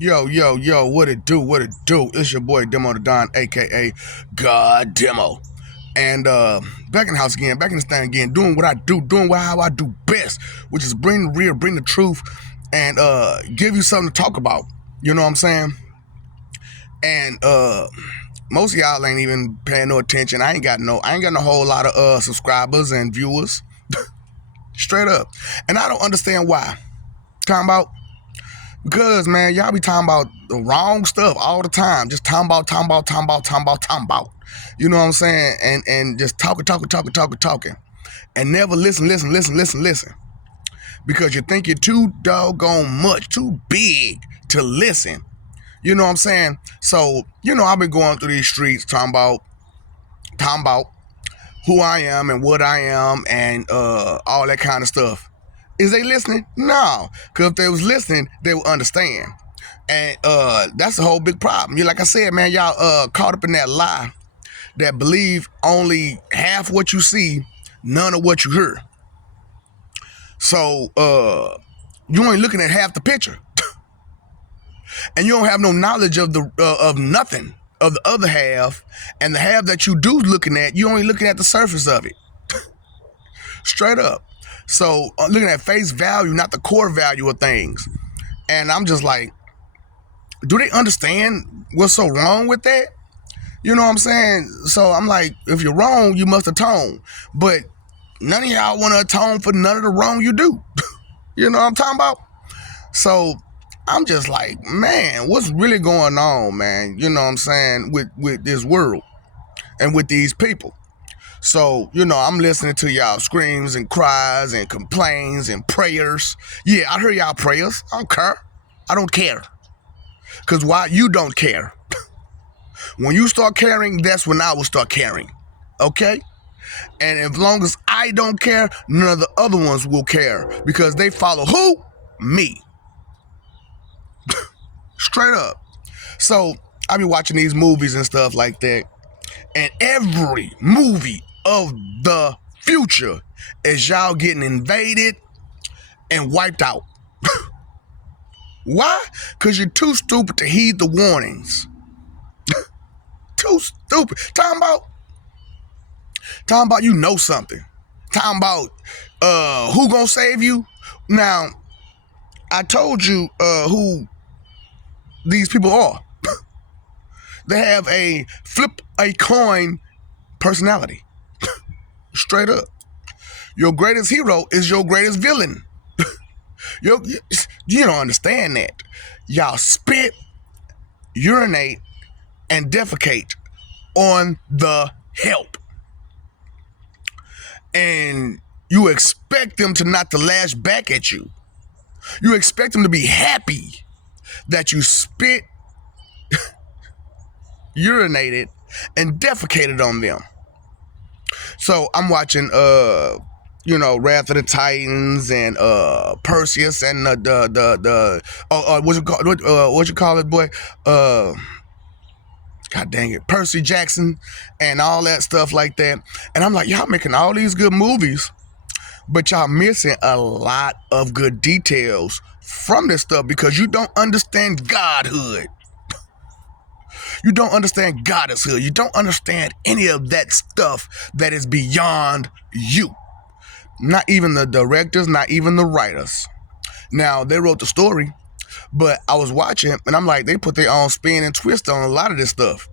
Yo, what it do? What it do? It's your boy Demo the Don, aka God Demo. And back in the house again, back in the stand again, doing what I do, how I do best, which is bring the real, bring the truth, and give you something to talk about. You know what I'm saying? And most of y'all ain't even paying no attention. I ain't got no whole lot of subscribers and viewers. Straight up. And I don't understand why. Talking about because, man, y'all be talking about the wrong stuff all the time. Just talking about. You know what I'm saying? And just talking. And never listen. Because you think you're too doggone much, too big to listen. You know what I'm saying? So, I've been going through these streets talking about who I am and what I am and all that kind of stuff. Is they listening? No. Because if they was listening, they would understand. And that's the whole big problem. Like I said, man, y'all caught up in that lie that believe only half what you see, none of what you hear. So you ain't looking at half the picture. And you don't have no knowledge of the of nothing of the other half. And the half that you do looking at, you only looking at the surface of it. Straight up. So looking at face value, not the core value of things. And I'm just like, do they understand what's so wrong with that? You know what I'm saying? So I'm like, if you're wrong, you must atone. But none of y'all want to atone for none of the wrong you do. You know what I'm talking about? So I'm just like, man, what's really going on, man? You know what I'm saying? With this world and with these people. So, I'm listening to y'all screams and cries and complaints and prayers. Yeah, I hear y'all prayers. I don't care. I don't care. Because why? You don't care. When you start caring, that's when I will start caring. Okay? And as long as I don't care, none of the other ones will care. Because they follow who? Me. Straight up. So, I be watching these movies and stuff like that. And every movie of the future is y'all getting invaded and wiped out. Why? Because you're too stupid to heed the warnings. Too stupid. Talking about you know something. Talking about who gonna save you. Now, I told you who these people are. They have a flip a coin personality. Straight up. Your greatest hero is your greatest villain. You don't understand that. Y'all spit, urinate, and defecate on the help. And you expect them to not to lash back at you. You expect them to be happy that you spit, urinated, and defecated on them. So I'm watching Wrath of the Titans and Perseus and what you call it, boy? God dang it, Percy Jackson and all that stuff like that. And I'm like, y'all making all these good movies, but y'all missing a lot of good details from this stuff because you don't understand godhood. You don't understand goddesshood. You don't understand any of that stuff that is beyond you. Not even the directors, not even the writers. Now, they wrote the story, but I was watching, and I'm like, they put their own spin and twist on a lot of this stuff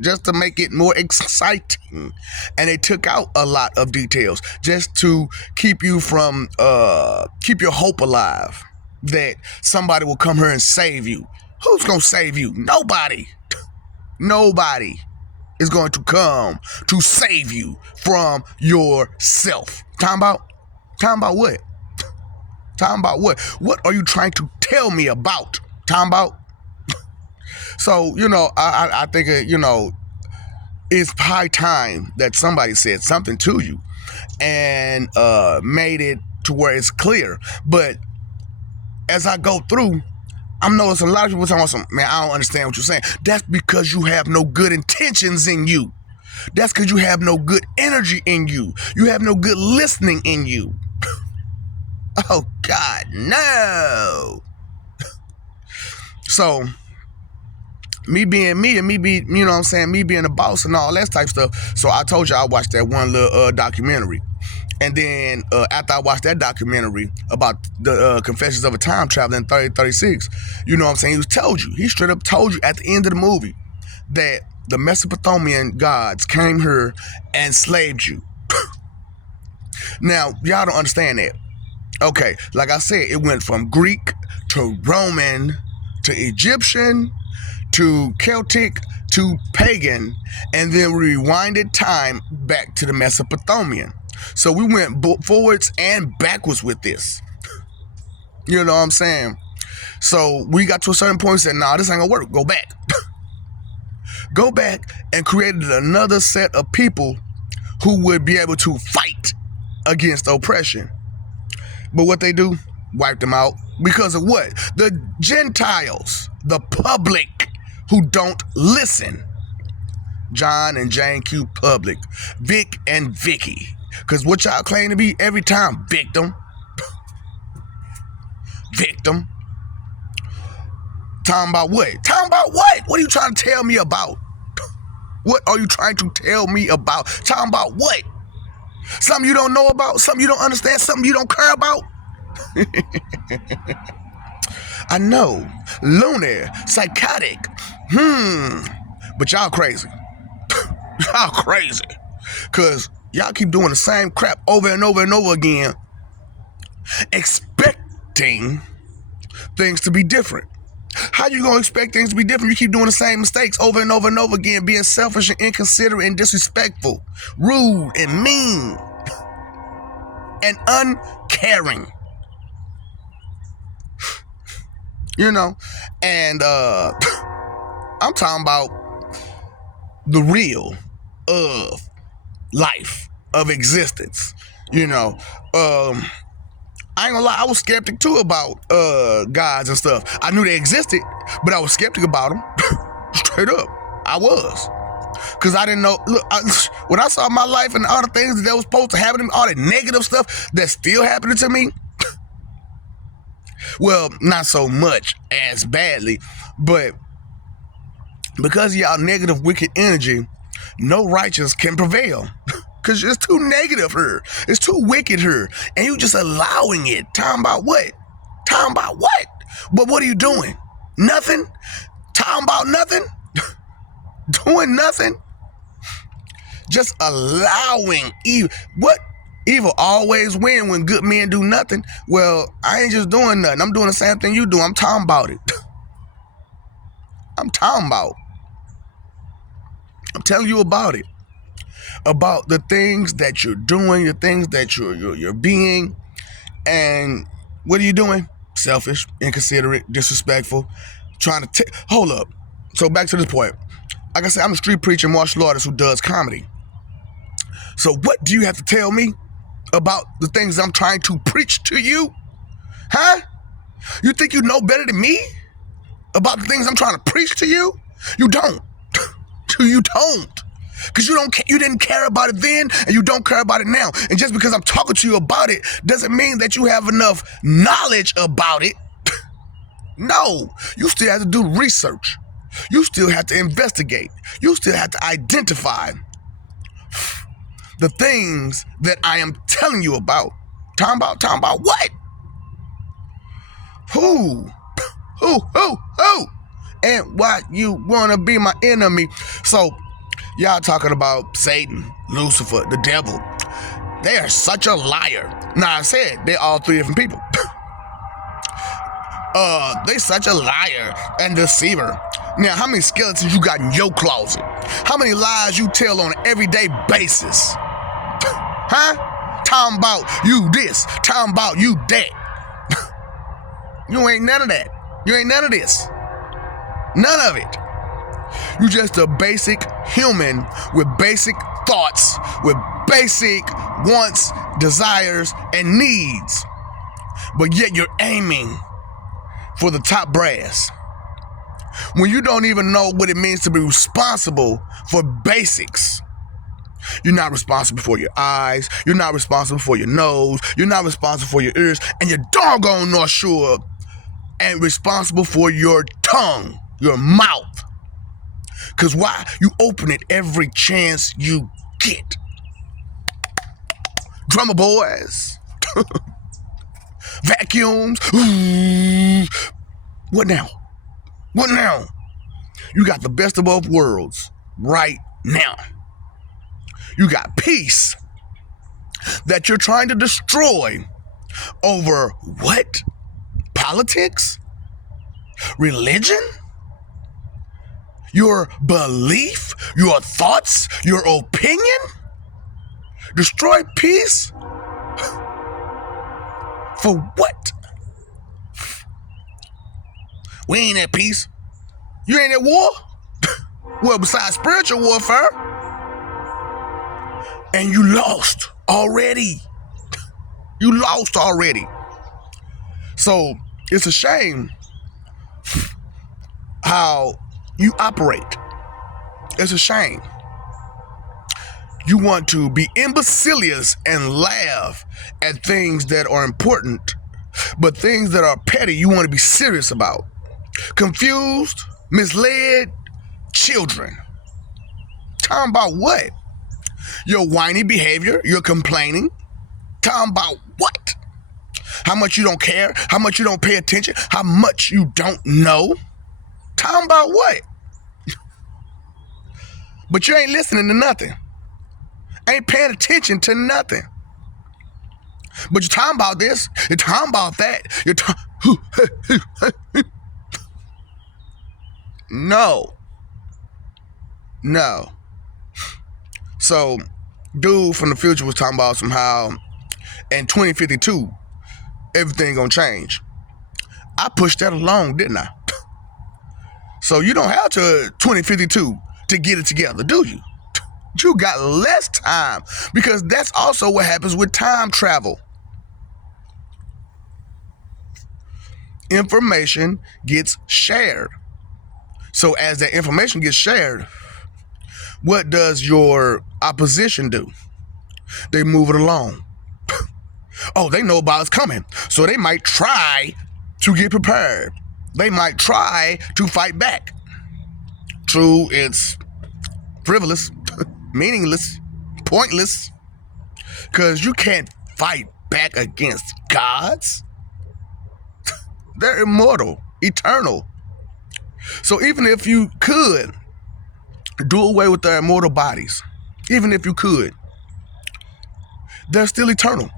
just to make it more exciting. And they took out a lot of details just to keep you from, keep your hope alive that somebody will come here and save you. Who's going to save you? Nobody. Nobody is going to come to save you from yourself. Talking about what? Talking about what? What are you trying to tell me about? Talking about? So, I think, it's high time that somebody said something to you and made it to where it's clear. But as I go through, I'm noticing a lot of people talking about some, man, I don't understand what you're saying. That's because you have no good intentions in you. That's because you have no good energy in you. You have no good listening in you. Oh, God, no. So me being me and me be, you know what I'm saying, me being a boss and all that type stuff. So I told you I watched that one little documentary. And then after I watched that documentary about the Confessions of a Time Traveler in 3036, you know what I'm saying, he straight up told you at the end of the movie that the Mesopotamian gods came here and enslaved you. Now, y'all don't understand that. Okay, like I said, it went from Greek to Roman to Egyptian to Celtic to pagan, and then we rewinded time back to the Mesopotamian. So we went forwards and backwards with this. You know what I'm saying? So we got to a certain point and said, nah, this ain't gonna work. Go back. Go back and created another set of people who would be able to fight against oppression. But what they do? Wipe them out. Because of what? The Gentiles, the public who don't listen. John and Jane Q. Public. Vic and Vicky. Because what y'all claim to be every time? Victim. Victim. Talm Bout what? Talm Bout what? What are you trying to tell me about? What are you trying to tell me about? Talm Bout what? Something you don't know about? Something you don't understand? Something you don't care about? I know. Loony. Psychotic. But y'all crazy. Y'all crazy. Because y'all keep doing the same crap over and over and over again, expecting things to be different. How you gonna expect things to be different? You keep doing the same mistakes over and over and over again, being selfish and inconsiderate and disrespectful, rude and mean and uncaring. You know, and I'm talking about the real of life, of existence. You know, I ain't gonna lie, I was skeptic too about gods and stuff. I knew they existed, but I was skeptic about them. Straight up, I was. Because I didn't know, look, when I saw my life and all the things that was supposed to happen to me, all the negative stuff that's still happening to me, well, not so much as badly, but because of y'all negative, wicked energy, no righteous can prevail. Because it's too negative here. It's too wicked here. And you just allowing it. Talking about what? Talking about what? But what are you doing? Nothing? Talking about nothing? Doing nothing? Just allowing evil. What? Evil always win when good men do nothing. Well, I ain't just doing nothing. I'm doing the same thing you do. I'm talking about it. I'm talking about. I'm telling you about it. About the things that you're doing, the things that you're being, and what are you doing? Selfish, inconsiderate, disrespectful, trying to take. Hold up. So back to this point. Like I said, I'm a street preacher, martial artist who does comedy. So what do you have to tell me about the things I'm trying to preach to you? Huh? You think you know better than me about the things I'm trying to preach to you? You don't. You don't. Because you didn't care about it then, and you don't care about it now. And just because I'm talking to you about it doesn't mean that you have enough knowledge about it. No, you still have to do research. You still have to investigate. You still have to identify the things that I am telling you about. Talking about what? Who? And why you want to be my enemy? So, y'all talking about Satan, Lucifer, the devil. They are such a liar. Now, I said they're all three different people. They such a liar and deceiver. Now, how many skeletons you got in your closet? How many lies you tell on an everyday basis? Huh? Talking about you this, talking about you that. You ain't none of that. You ain't none of this. None of it. You just a basic human with basic thoughts, with basic wants, desires, and needs. But yet you're aiming for the top brass. When you don't even know what it means to be responsible for basics. You're not responsible for your eyes. You're not responsible for your nose. You're not responsible for your ears. And you're doggone not sure and responsible for your tongue, your mouth. Because why? You open it every chance you get. Drummer boys. Vacuums. What now? What now? You got the best of both worlds right now. You got peace that you're trying to destroy over what? Politics? Religion? Your belief? Your thoughts? Your opinion? Destroy peace? For what? We ain't at peace. You ain't at war? Well, besides spiritual warfare. And you lost already. You lost already. So it's a shame how you operate. It's a shame. You want to be imbecilious and laugh at things that are important, but things that are petty you want to be serious about. Confused, misled children. Talking about what? Your whiny behavior, your complaining. Talking about what? How much you don't care, how much you don't pay attention, how much you don't know. Talking about what? But you ain't listening to nothing. Ain't paying attention to nothing. But you're talking about this, you're talking about that, you're No. So, dude from the future was talking about somehow in 2052, everything gonna change. I pushed that along, didn't I? So you don't have to 2052 to get it together, do you? You got less time, because that's also what happens with time travel. Information gets shared. So as that information gets shared, what does your opposition do? They move it along. Oh, they know about it's coming, so they might try to get prepared. They might try to fight back. True, it's frivolous, meaningless, pointless, because you can't fight back against gods. They're immortal, eternal. So even if you could do away with their immortal bodies, even if you could, they're still eternal.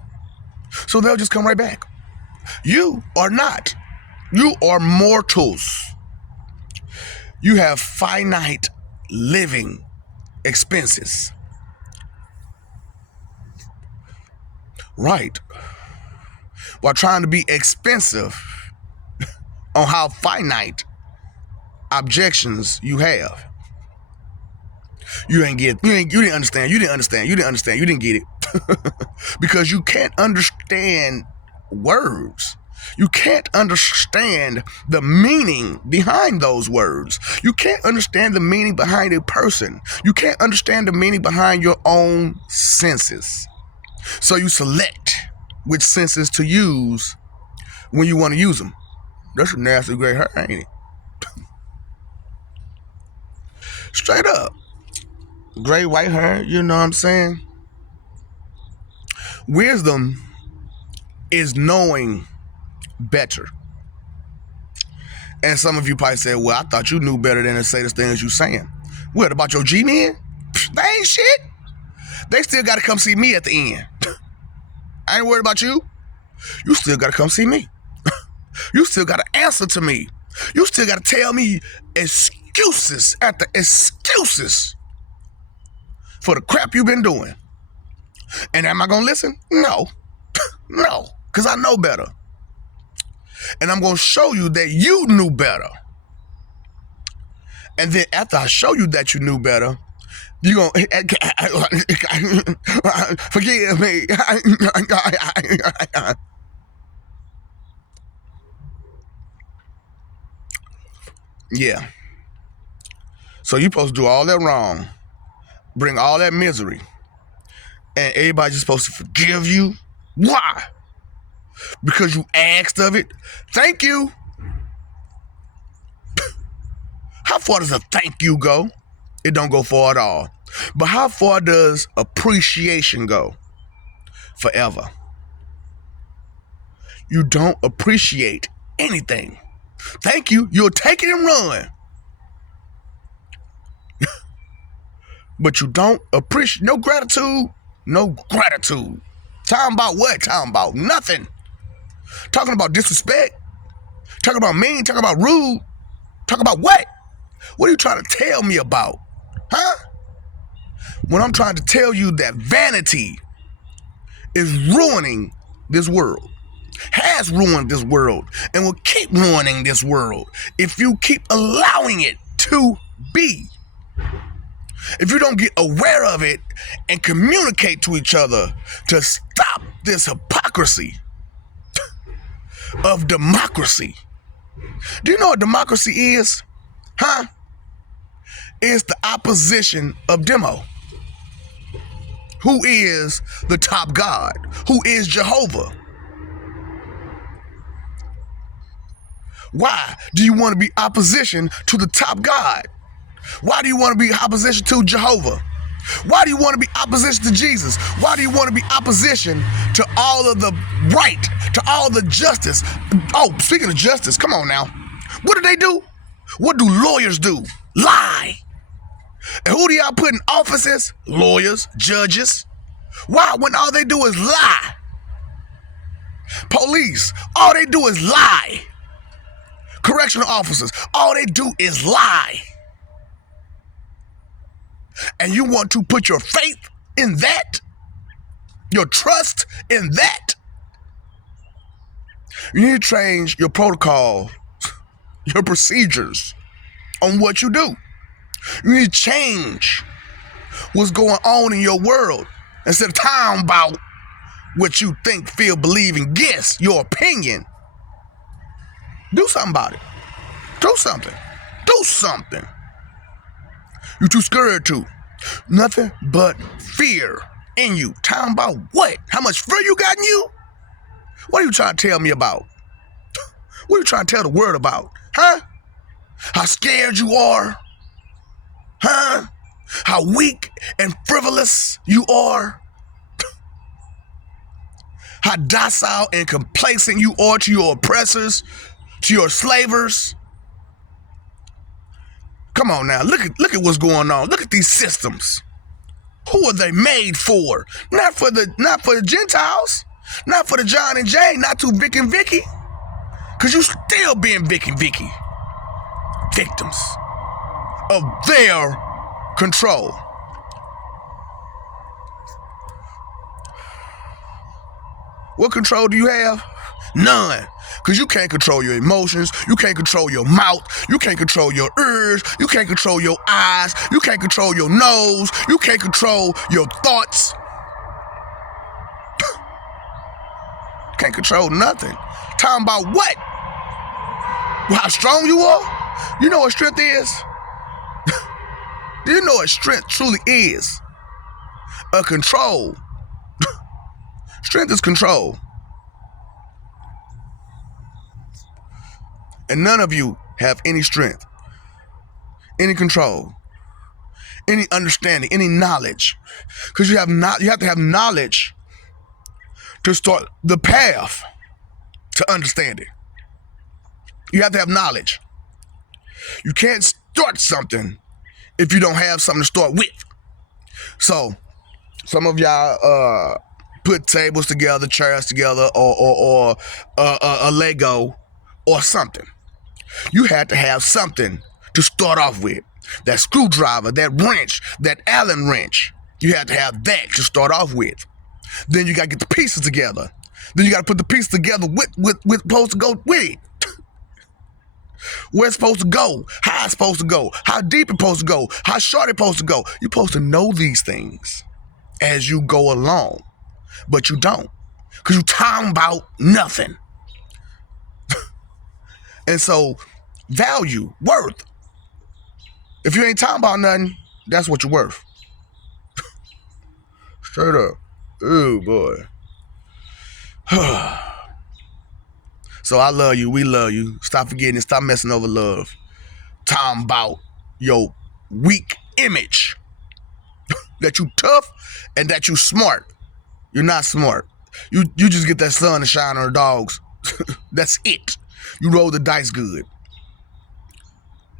So they'll just come right back. You are not. You are mortals. You have finite living expenses. Right. While trying to be expensive on how finite objections you have. You didn't understand. You didn't get it. Because you can't understand words. You can't understand the meaning behind those words. You can't understand the meaning behind a person. You can't understand the meaning behind your own senses. So you select which senses to use when you want to use them. That's a nasty gray hair, ain't it? Straight up. Gray white hair, you know what I'm saying? Wisdom is knowing better. And some of you probably say, well, I thought you knew better than to say the things you saying. What about your G-men? They ain't shit. They still got to come see me at the end. I ain't worried about you. You still got to come see me. You still got to answer to me. You still got to tell me excuses after excuses for the crap you've been doing. And am I going to listen? No. No, because I know better. And I'm going to show you that you knew better. And then after I show you that you knew better, you're going to forgive me. Yeah. So you're supposed to do all that wrong, bring all that misery, and everybody's just supposed to forgive you. Why? Because you asked of it. Thank you. How far does a thank you go? It don't go far at all. But how far does appreciation go? Forever. You don't appreciate anything. Thank you, you'll take it and run. But you don't appreciate, no gratitude, no gratitude. Talking about what? Talking about nothing. Talking about disrespect. Talking about mean, talking about rude. Talking about what? What are you trying to tell me about? Huh? When I'm trying to tell you that vanity is ruining this world, has ruined this world, and will keep ruining this world if you keep allowing it to be. If you don't get aware of it and communicate to each other to stop this hypocrisy of democracy. Do you know what democracy is? Huh? It's the opposition of demo. Who is the top God? Who is Jehovah? Why do you want to be opposition to the top God? Why do you want to be opposition to Jehovah? Why do you want to be opposition to Jesus? Why do you want to be opposition to all of the right, to all the justice? Oh, speaking of justice, come on now. What do? What do lawyers do? Lie. And who do y'all put in offices? Lawyers, judges. Why? When all they do is lie. Police, all they do is lie. Correctional officers, all they do is lie. And you want to put your faith in that? Your trust in that? You need to change your protocol, your procedures on what you do. You need to change what's going on in your world instead of talking about what you think, feel, believe, and guess, your opinion. Do something about it. Do something. Do something. You're too scared to. Nothing but fear in you. Talking about what? How much fear you got in you? What are you trying to tell me about? What are you trying to tell the world about? Huh? How scared you are? Huh? How weak and frivolous you are? How docile and complacent you are to your oppressors, to your slavers? Come on now, look at what's going on. Look at these systems. Who are they made for? Not for the Gentiles, not for the John and Jay, not to Vic and Vicky. Cause you still being Vic and Vicky. Victims of their control. What control do you have? None. Because you can't control your emotions. You can't control your mouth. You can't control your ears. You can't control your eyes. You can't control your nose. You can't control your thoughts. Can't control nothing. Talking about what? How strong you are? You know what strength is? Do you know what strength truly is? A control. Strength is control. And none of you have any strength, any control, any understanding, any knowledge. Because you have to have knowledge to start the path to understanding. You have to have knowledge. You can't start something if you don't have something to start with. So, some of y'all put tables together, chairs together, or a Lego or something. You had to have something to start off with. That screwdriver, that wrench, that Allen wrench. You had to have that to start off with. Then you got to get the pieces together. Then you got to put the pieces together with supposed to go with it. Where it's supposed to go, how it's supposed to go, how deep it's supposed to go, how short it's supposed to go. You're supposed to know these things as you go along. But you don't. Because you're talking about nothing. And so, value, worth. If you ain't talking about nothing, that's what you're worth. Straight up. Oh, boy. So I love you. We love you. Stop forgetting and stop messing over love. Talm Bout your weak image. That you tough and that you smart. You're not smart. You just get that sun to shine on the dogs. That's it. You roll the dice good.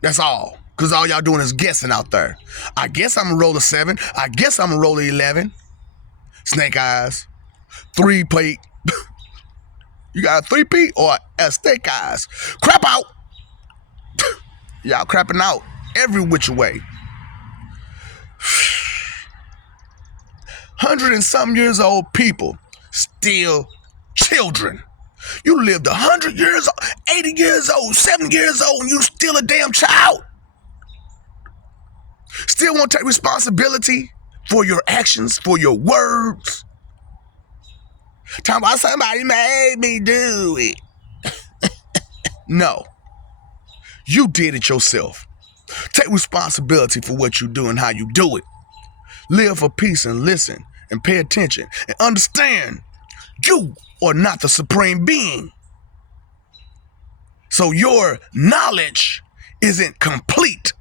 That's all. Because all y'all doing is guessing out there. I guess I'm going to roll a 7. I guess I'm going to roll a 11. Snake eyes. 3-plate. You got a 3-peat or a snake eyes. Crap out. Y'all crapping out every which way. 100 and some years old people still children. You lived 100 years old, 80 years old, 70 years old, and you still a damn child. Still won't take responsibility for your actions, for your words. Talking about somebody made me do it. No. You did it yourself. Take responsibility for what you do and how you do it. Live for peace and listen and pay attention and understand you are not the supreme being. So your knowledge isn't complete.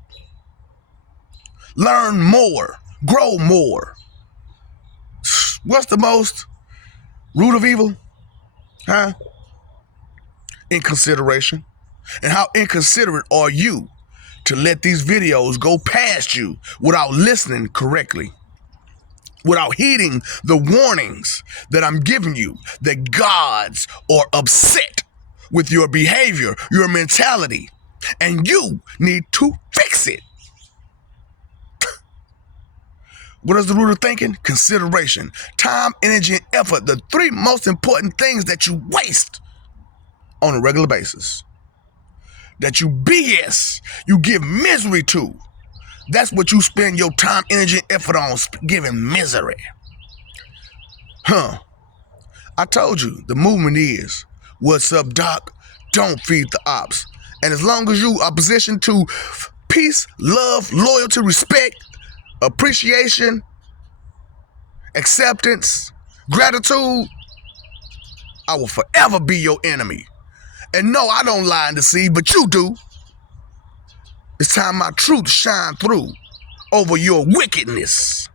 Learn more, grow more. What's the most root of evil? Inconsideration. And how inconsiderate are you to let these videos go past you without listening correctly, without heeding the warnings that I'm giving you, that gods are upset with your behavior, your mentality, and you need to fix it. What is the root of thinking? Consideration. Time, energy, and effort, the 3 most important things that you waste on a regular basis. That you BS, you give misery to. That's what you spend your time, energy, and effort on, giving misery. I told you, the movement is, what's up, Doc? Don't feed the ops. And as long as you are positioned to peace, love, loyalty, respect, appreciation, acceptance, gratitude, I will forever be your enemy. And no, I don't lie and deceive, but you do. It's time my truth shine through over your wickedness.